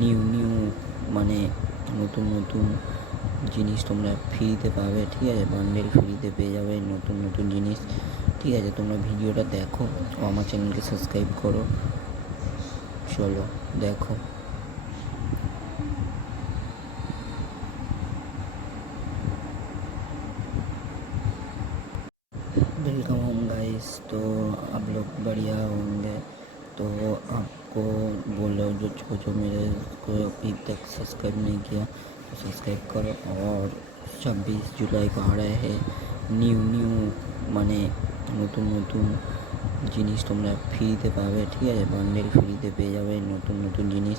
New মানে নতুন নতুন জিনিস তোমরা ফ্রিতে পাবে, ঠিক আছে? বান্ডেল ফ্রিতে পেয়ে যাবে নতুন নতুন জিনিস, ঠিক আছে? তোমরা ভিডিওটা দেখো ও আমার চ্যানেলকে সাবস্ক্রাইব করো। চলো দেখো। Welcome home guys. तो आप लोग बढ़िया होंगे। तो आपको बोलो जो मेरे को अभी तक सब्सक्राइब नहीं किया तो सब्सक्राइब करो। और 26 जुलाई को आ रहे हैं নিউ মানে নতুন নতুন জিনিস তোমরা ফ্রিতে পাবে, ঠিক আছে? বান্ডেল ফ্রিতে পেয়ে যাবে নতুন নতুন জিনিস,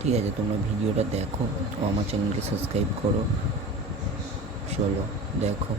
ঠিক আছে? তোমরা ভিডিওটা দেখো ও আমার চ্যানেলকে সাবস্ক্রাইব করো। চলো দেখো।